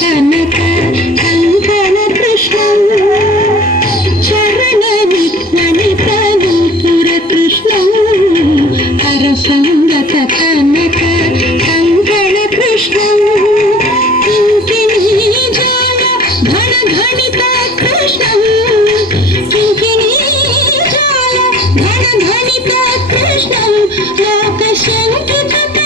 కనక కంకణ కృష్ణం చరణ విజ్ఞానిత నూపుర కృష్ణం హరసంగత కనక కంకణ కృష్ణం కింకిణీ జాల ఘన ఘనిత కృష్ణం కింకిణీ జాల ఘన ఘనిత కృష్ణం లోక శంకిత